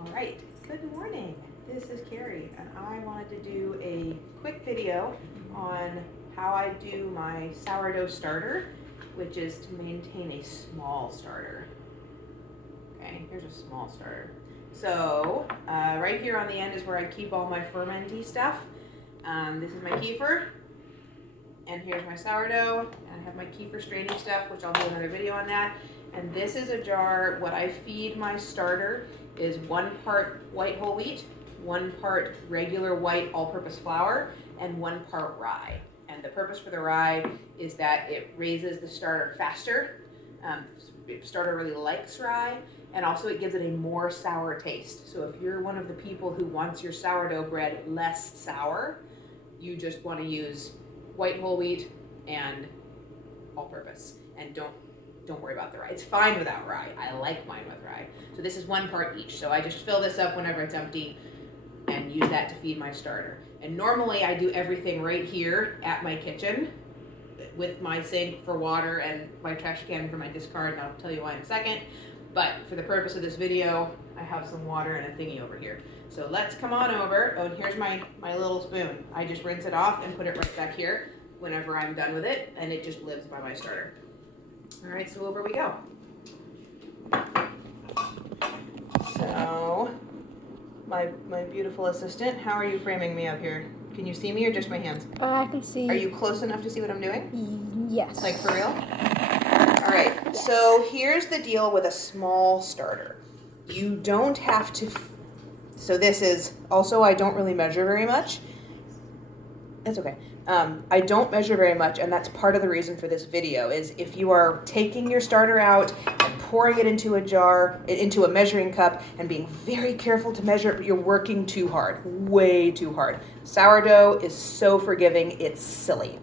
All right, good morning. This is Carrie, and I wanted to do a quick video on how I do my sourdough starter, which is to maintain a small starter. Okay, here's a small starter. So right here on the end is where I keep all my fermenty stuff. This is my kefir, and here's my sourdough, and I have my kefir straining stuff, which I'll do another video on that. And this is a jar. What I feed my starter is 1 part white whole wheat, 1 part regular white all-purpose flour, and 1 part rye. And the purpose for the rye is that it raises the starter faster. The starter really likes rye, and also it gives it a more sour taste. So if you're one of the people who wants your sourdough bread less sour, you just want to use white whole wheat and all-purpose, and don't worry about the rye. It's fine without rye. I like mine with rye. So this is 1 part each. So I just fill this up whenever it's empty and use that to feed my starter. And normally I do everything right here at my kitchen with my sink for water and my trash can for my discard, and I'll tell you why in a second. But for the purpose of this video, I have some water and a thingy over here. So let's come on over. Oh, and here's my little spoon. I just rinse it off and put it right back here whenever I'm done with it, and it just lives by my starter. All right, so over we go. So, my beautiful assistant, how are you framing me up here? Can you see me or just my hands? I can see. Are you close enough to see what I'm doing? Yes. Like for real? All right, yes. So here's the deal with a small starter. You don't have to, so this is, also I don't really measure very much. That's okay. I don't measure very much, and that's part of the reason for this video, is if you are taking your starter out and pouring it into a jar, into a measuring cup, and being very careful to measure, you're working too hard, way too hard. Sourdough is so forgiving, it's silly.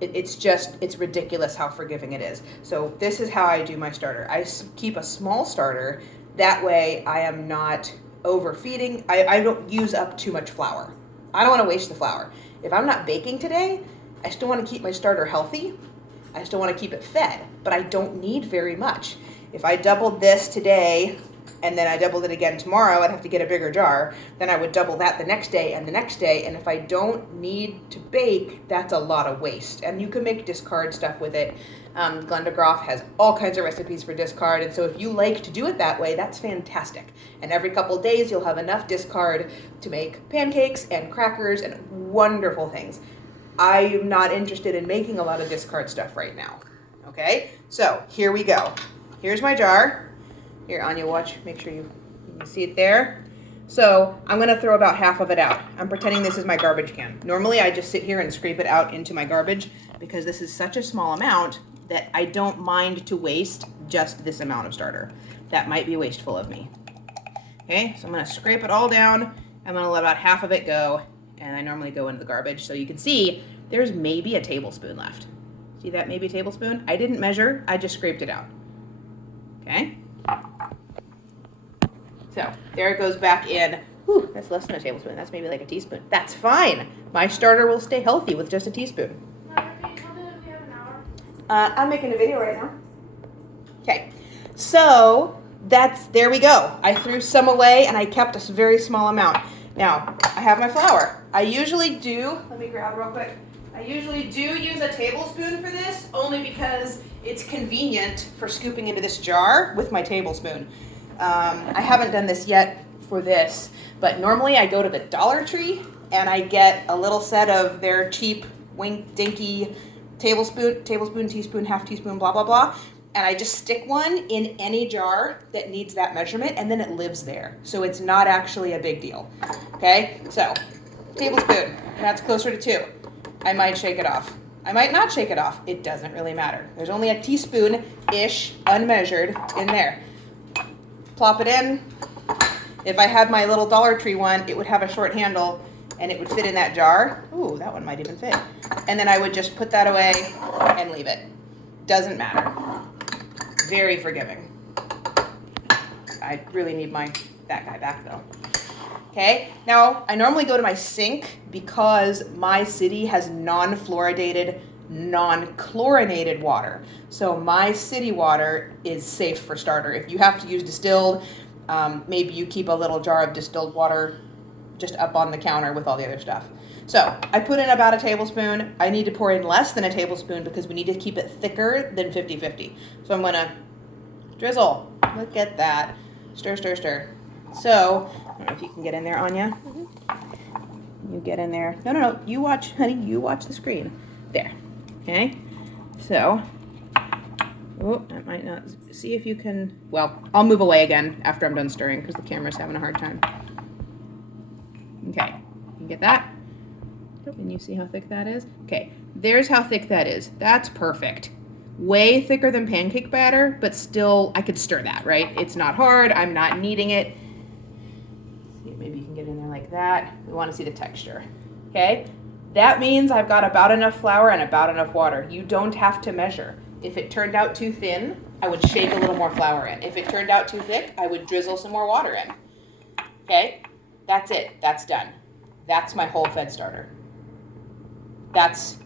It's ridiculous how forgiving it is. So this is how I do my starter. I keep a small starter, that way I am not overfeeding, I don't use up too much flour. I don't want to waste the flour. If I'm not baking today, I still want to keep my starter healthy. I still want to keep it fed, but I don't need very much. If I doubled this today and then I doubled it again tomorrow, I'd have to get a bigger jar. Then I would double that the next day and the next day. And if I don't need to bake, that's a lot of waste. And you can make discard stuff with it. Glenda Groff has all kinds of recipes for discard. And so if you like to do it that way, that's fantastic. And every couple of days, you'll have enough discard to make pancakes and crackers and wonderful things. I am not interested in making a lot of discard stuff right now. Okay, so here we go. Here's my jar. Here, Anya, watch, make sure you can see it there. So I'm gonna throw about half of it out. I'm pretending this is my garbage can. Normally I just sit here and scrape it out into my garbage because this is such a small amount that I don't mind to waste just this amount of starter. That might be wasteful of me. Okay, so I'm gonna scrape it all down. I'm gonna let about half of it go, and I normally go into the garbage. So you can see there's maybe a tablespoon left. See that maybe a tablespoon? I didn't measure, I just scraped it out. Okay? So there it goes back in. Whew, that's less than a tablespoon. That's maybe like a teaspoon. That's fine. My starter will stay healthy with just a teaspoon. I'm making a video right now. Okay, so there we go. I threw some away and I kept a very small amount. Now, I have my flour. I usually do, let me grab real quick. I usually do use a tablespoon for this, only because it's convenient for scooping into this jar with my tablespoon. I haven't done this yet for this, but normally I go to the Dollar Tree and I get a little set of their cheap wink dinky tablespoon, teaspoon, half teaspoon, blah, blah, blah. And I just stick one in any jar that needs that measurement, and then it lives there. So it's not actually a big deal. Okay, so tablespoon, that's closer to 2. I might shake it off. I might not shake it off. It doesn't really matter. There's only a teaspoon-ish unmeasured in there. Plop it in. If I had my little Dollar Tree one, it would have a short handle and it would fit in that jar. Ooh, that one might even fit. And then I would just put that away and leave it. Doesn't matter. Very forgiving. I really need that guy back though. Okay, now I normally go to my sink because my city has non-fluoridated, non-chlorinated water. So my city water is safe for starter. If you have to use distilled, maybe you keep a little jar of distilled water just up on the counter with all the other stuff. So I put in about a tablespoon. I need to pour in less than a tablespoon because we need to keep it thicker than 50-50. So I'm gonna drizzle. Look at that. Stir, stir, stir. So, I don't know if you can get in there, Anya. You get in there. No. You watch, honey. You watch the screen. There. Okay. So, oh, that might not. See if you can. Well, I'll move away again after I'm done stirring because the camera's having a hard time. Okay. You get that? Can you see how thick that is? Okay. There's how thick that is. That's perfect. Way thicker than pancake batter, but still, I could stir that, right? It's not hard. I'm not kneading it. See, maybe you can get in there like that. We want to see the texture. Okay? That means I've got about enough flour and about enough water. You don't have to measure. If it turned out too thin, I would shake a little more flour in. If it turned out too thick, I would drizzle some more water in. Okay? That's it. That's done. That's my whole fed starter. That's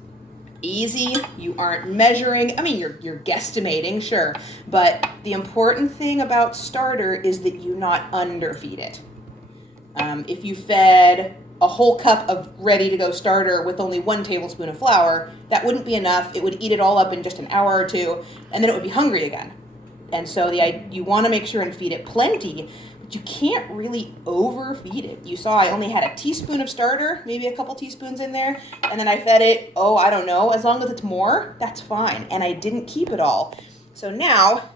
easy. You aren't measuring. I mean, you're guesstimating, sure. But the important thing about starter is that you not underfeed it. If you fed a whole cup of ready-to-go starter with only 1 tablespoon of flour, that wouldn't be enough. It would eat it all up in just an hour or two, and then it would be hungry again. And so you want to make sure and feed it plenty, but you can't really overfeed it. You saw I only had a teaspoon of starter, maybe a couple teaspoons in there, and then I fed it, I don't know, as long as it's more, that's fine. And I didn't keep it all. So now,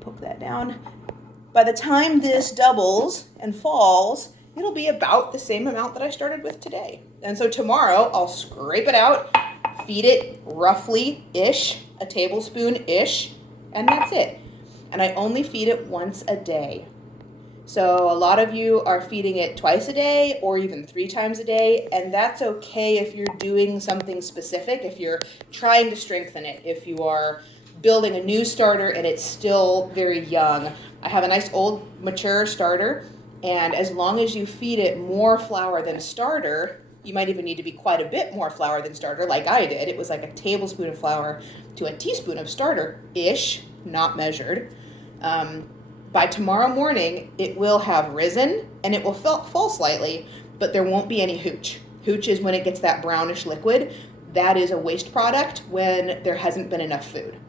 poke that down. By the time this doubles and falls, it'll be about the same amount that I started with today. And so tomorrow, I'll scrape it out, feed it roughly-ish, a tablespoon-ish, and that's it. And I only feed it once a day. So a lot of you are feeding it twice a day or even 3 times a day, and that's okay if you're doing something specific, if you're trying to strengthen it, if you are building a new starter and it's still very young. I have a nice old mature starter, and as long as you feed it more flour than starter, you might even need to be quite a bit more flour than starter, like I did. It was like a tablespoon of flour to a teaspoon of starter-ish, not measured. By tomorrow morning, it will have risen, and it will fall slightly, but there won't be any hooch. Hooch is when it gets that brownish liquid. That is a waste product when there hasn't been enough food.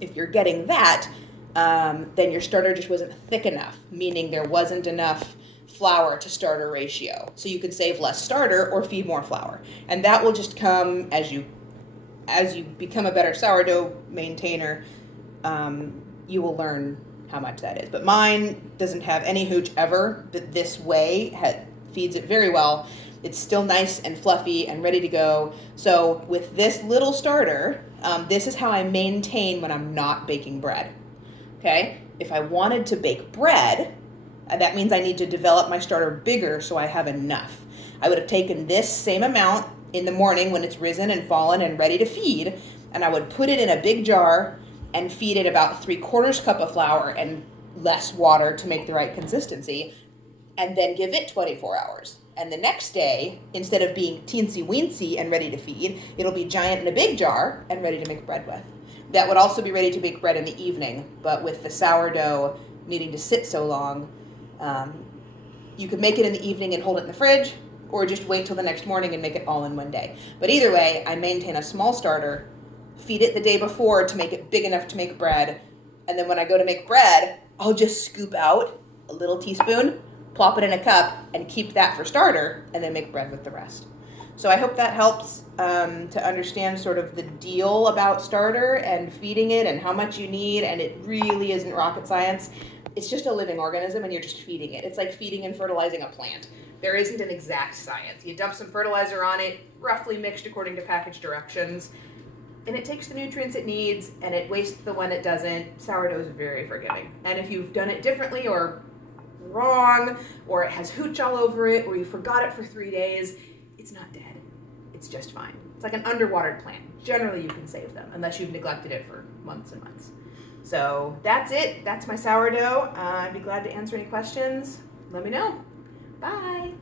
If you're getting that, then your starter just wasn't thick enough, meaning there wasn't enough flour to starter ratio. So you can save less starter or feed more flour. And that will just come as you become a better sourdough maintainer, you will learn how much that is. But mine doesn't have any hooch ever, but this way feeds it very well. It's still nice and fluffy and ready to go. So with this little starter, this is how I maintain when I'm not baking bread. Okay? If I wanted to bake bread, that means I need to develop my starter bigger so I have enough. I would have taken this same amount in the morning when it's risen and fallen and ready to feed, and I would put it in a big jar and feed it about 3/4 cup of flour and less water to make the right consistency, and then give it 24 hours. And the next day, instead of being teensy-weensy and ready to feed, it'll be giant in a big jar and ready to make bread with. That would also be ready to bake bread in the evening, but with the sourdough needing to sit so long, you could make it in the evening and hold it in the fridge, or just wait till the next morning and make it all in one day. But either way, I maintain a small starter, feed it the day before to make it big enough to make bread, and then when I go to make bread, I'll just scoop out a little teaspoon, plop it in a cup, and keep that for starter, and then make bread with the rest. So I hope that helps to understand sort of the deal about starter and feeding it and how much you need, and it really isn't rocket science. It's just a living organism, and you're just feeding it. It's like feeding and fertilizing a plant. There isn't an exact science. You dump some fertilizer on it, roughly mixed according to package directions, and it takes the nutrients it needs, and it wastes the one it doesn't. Sourdough is very forgiving. And if you've done it differently or wrong, or it has hooch all over it, or you forgot it for 3 days, it's not dead. It's just fine. It's like an underwatered plant. Generally, you can save them, unless you've neglected it for months and months. So that's it. That's my sourdough. I'd be glad to answer any questions. Let me know. Bye.